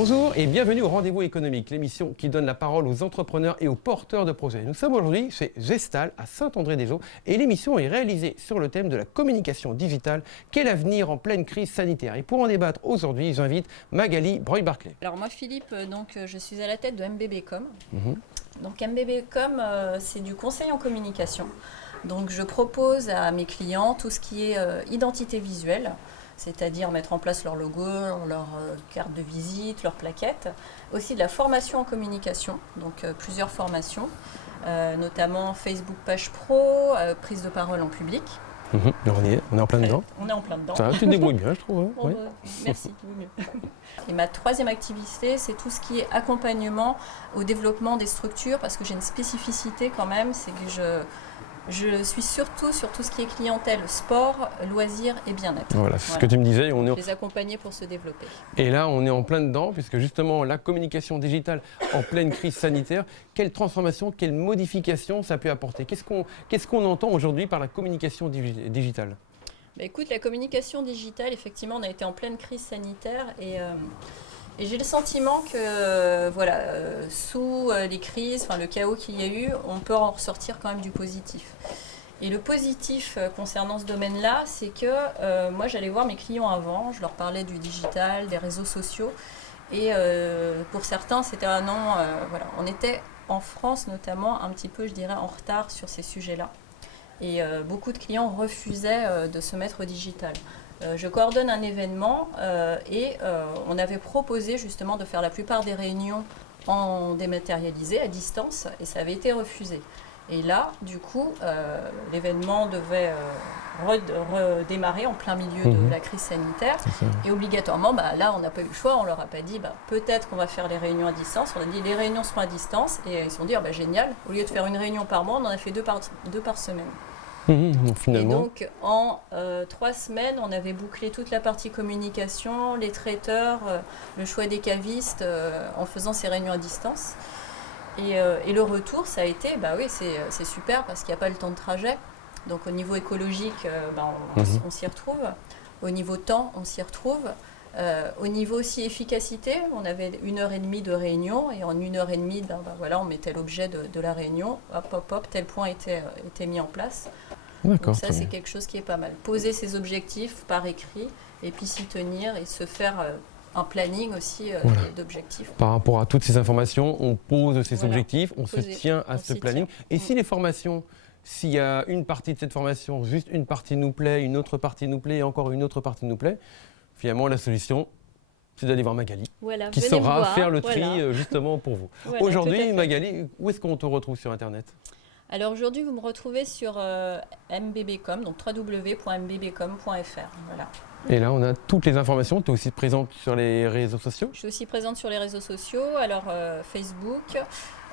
Bonjour et bienvenue au Rendez-vous économique, l'émission qui donne la parole aux entrepreneurs et aux porteurs de projets. Nous sommes aujourd'hui chez Gestal à Saint-André-des-Eaux et l'émission est réalisée sur le thème de la communication digitale. Quel avenir en pleine crise sanitaire? Et pour en débattre aujourd'hui, j'invite Magali Breuil-Barclay. Alors moi Philippe, je suis à la tête de MBBcom. Donc MBBcom, c'est du conseil en communication. Donc je propose à mes clients tout ce qui est identité visuelle, c'est-à-dire mettre en place leur logo, leur carte de visite, leur plaquette. Aussi de la formation en communication, donc plusieurs formations, notamment Facebook Page Pro, prise de parole en public. On est en plein dedans. On est en plein dedans. Ça va, tu te débrouilles bien, je trouve. Bon, merci, vaut mieux. Et ma troisième activité, c'est tout ce qui est accompagnement au développement des structures, parce que j'ai une spécificité quand même, c'est que je suis surtout sur tout ce qui est clientèle, sport, loisirs et bien-être. Voilà, c'est ce que tu me disais. Je les accompagner pour se développer. Et là, on est en plein dedans, puisque justement, la communication digitale en pleine crise sanitaire, quelle transformation, quelle modification ça peut apporter? Qu'est-ce qu'on entend aujourd'hui par la communication digitale? Écoute, la communication digitale, effectivement, on a été en pleine crise sanitaire et j'ai le sentiment que sous les crises, le chaos qu'il y a eu, on peut en ressortir quand même du positif. Et le positif concernant ce domaine-là, c'est que moi j'allais voir mes clients avant, je leur parlais du digital, des réseaux sociaux, et pour certains c'était un an, on était en France notamment un petit peu, je dirais, en retard sur ces sujets-là. Et beaucoup de clients refusaient de se mettre au digital. Je coordonne un événement et on avait proposé justement de faire la plupart des réunions en dématérialisé, à distance, et ça avait été refusé. Et là, du coup, l'événement devait redémarrer en plein milieu de la crise sanitaire. Et obligatoirement, là, on n'a pas eu le choix, on leur a pas dit, peut-être qu'on va faire les réunions à distance. On a dit, les réunions seront à distance. Et ils se sont dit, génial, au lieu de faire une réunion par mois, on en a fait deux par semaine. Finalement. Et donc, en 3 semaines, on avait bouclé toute la partie communication, les traiteurs, le choix des cavistes, en faisant ces réunions à distance. Et le retour, ça a été, c'est super parce qu'il n'y a pas le temps de trajet. Donc, au niveau écologique, on s'y retrouve. Au niveau temps, on s'y retrouve. Au niveau aussi efficacité, on avait 1h30 de réunion et en 1h30, on mettait l'objet de la réunion. Hop, tel point était mis en place. Donc ça, c'est quelque chose qui est pas mal. Poser ses objectifs par écrit et puis s'y tenir et se faire un planning aussi d'objectifs. Par rapport à toutes ces informations, on pose ses objectifs, on se tient à ce planning. Et si les formations, s'il y a une partie de cette formation, juste une partie nous plaît, une autre partie nous plaît et encore une autre partie nous plaît, finalement, la solution, c'est d'aller voir Magali, qui saura faire le tri justement pour vous. Aujourd'hui, Magali, où est-ce qu'on te retrouve sur Internet? Alors aujourd'hui, vous me retrouvez sur MBBcom, donc www.mbbcom.fr. Voilà. Et là, on a toutes les informations. Tu es aussi présente sur les réseaux sociaux? Je suis aussi présente sur les réseaux sociaux, alors Facebook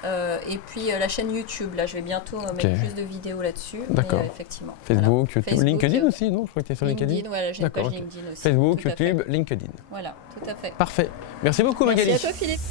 et puis la chaîne YouTube. Là, je vais bientôt mettre plus de vidéos là-dessus. D'accord. Effectivement. Facebook, YouTube, LinkedIn aussi, non? Je crois que tu es sur LinkedIn. Voilà, j'ai une page LinkedIn aussi. Facebook, YouTube, LinkedIn. Voilà, tout à fait. Parfait. Merci beaucoup, Magali. Merci à toi, Philippe.